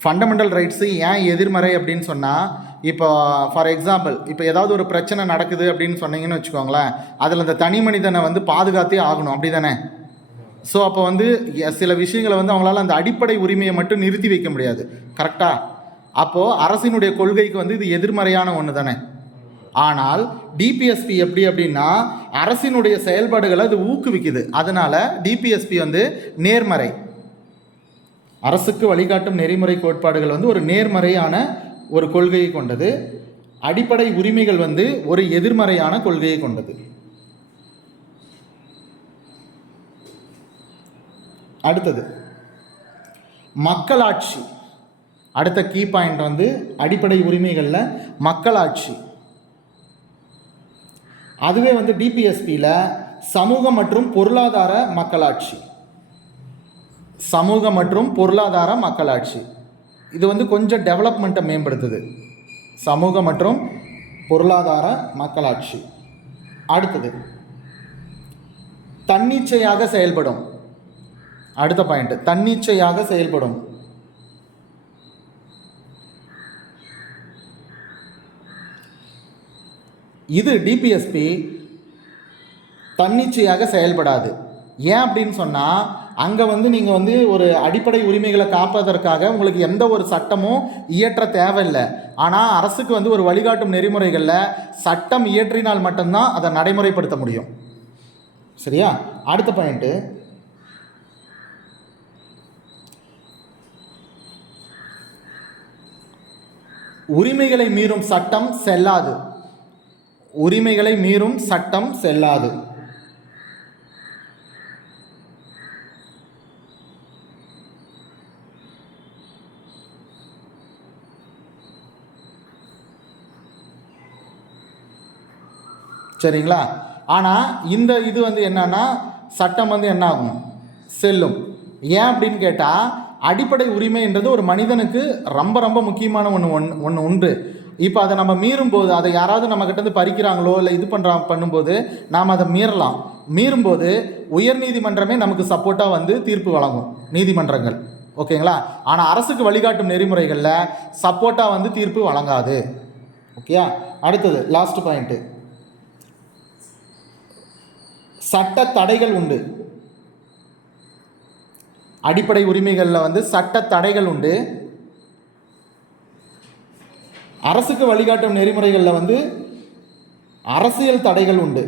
Fundamental rights ஏன் எதிர்மறை அப்படின்னு சொன்னால் இப்போ ஃபார் எக்ஸாம்பிள் இப்போ ஏதாவது ஒரு பிரச்சனை நடக்குது அப்படின்னு சொன்னீங்கன்னு வச்சுக்கோங்களேன் அதில் அந்த தனி மனிதனை வந்து பாதுகாத்தே ஆகணும் அப்படி தானே ஸோ அப்போ வந்து எ- சில விஷயங்களை வந்து அவங்களால அந்த அடிப்படை உரிமையை மட்டும் நிறுத்தி வைக்க முடியாது. கரெக்டாக அப்போது அரசினுடைய கொள்கைக்கு வந்து இது எதிர்மறையான ஒன்று தானே ஆனால் டிபிஎஸ்பி எப்படி அப்படின்னா அரசினுடைய செயல்பாடுகளை அது ஊக்குவிக்குது. அதனால் டிபிஎஸ்பி வந்து நேர்மறை. அரசுக்கு வழிகாட்டும் நெறிமுறை கோட்பாடுகள் வந்து ஒரு நேர்மறையான ஒரு கொள்கையை கொண்டது. அடிப்படை உரிமைகள் வந்து ஒரு எதிர்மறையான கொள்கையை கொண்டது. அடுத்தது மக்களாட்சி. அடுத்த கீ பாயிண்ட் வந்து அடிப்படை உரிமைகளில் மக்களாட்சி. அதுவே வந்து டிபிஎஸ்பியில் சமூக மற்றும் பொருளாதார மக்களாட்சி. சமூக மற்றும் பொருளாதார மக்களாட்சி. இது வந்து கொஞ்சம் டெவலப்மெண்ட்டை மேம்படுத்துது. சமூக மற்றும் பொருளாதார மக்களாட்சி. அடுத்தது தன்னிச்சையாக செயல்படும். அடுத்த பாயிண்ட் தன்னிச்சையாக செயல்படும். இது டிபிஎஸ்பி தன்னிச்சையாக செயல்படாது. ஏன் அப்படின்னு சொன்னால் அங்கே வந்து நீங்கள் வந்து ஒரு அடிப்படை உரிமைகளை காப்பதற்காக உங்களுக்கு எந்த ஒரு சட்டமும் இயற்ற தேவையில்லை. ஆனால் அரசுக்கு வந்து ஒரு வழிகாட்டும் நெறிமுறைகளில் சட்டம் இயற்றினால் மட்டும்தான் அதை நடைமுறைப்படுத்த முடியும். சரியா? அடுத்த பாயிண்ட்டு உரிமைகளை மீறும் சட்டம் செல்லாது. உரிமைகளை மீறும் சட்டம் செல்லாது. சரிங்களா? ஆனால் இந்த இது வந்து என்னன்னா சட்டம் வந்து என்ன ஆகும் செல்லும். ஏன் அப்படின்னு கேட்டால் அடிப்படை உரிமைன்றது ஒரு மனிதனுக்கு ரொம்ப ரொம்ப முக்கியமான ஒன்று ஒன்று ஒன்று உண்டு. இப்போ அதை நம்ம மீறும்போது அதை யாராவது நம்மக்கிட்டேருந்து பறிக்கிறாங்களோ இல்லை இது பண்ணுறா பண்ணும்போது நாம் அதை மீறலாம். மீறும்போது உயர்நீதிமன்றமே நமக்கு சப்போர்ட்டாக வந்து தீர்ப்பு வழங்கும். நீதிமன்றங்கள். ஓகேங்களா? ஆனால் அரசுக்கு வழிகாட்டும் நெறிமுறைகளில் சப்போர்ட்டாக வந்து தீர்ப்பு வழங்காது. ஓகேயா? அடுத்தது லாஸ்ட் பாயிண்ட்டு சட்ட தடைகள் உண்டு. அடிப்படை உரிமைகளில் வந்து சட்ட தடைகள் உண்டு. அரசுக்கு வழிகாட்டும் நெறிமுறைகளில் வந்து அரசியல் தடைகள் உண்டு.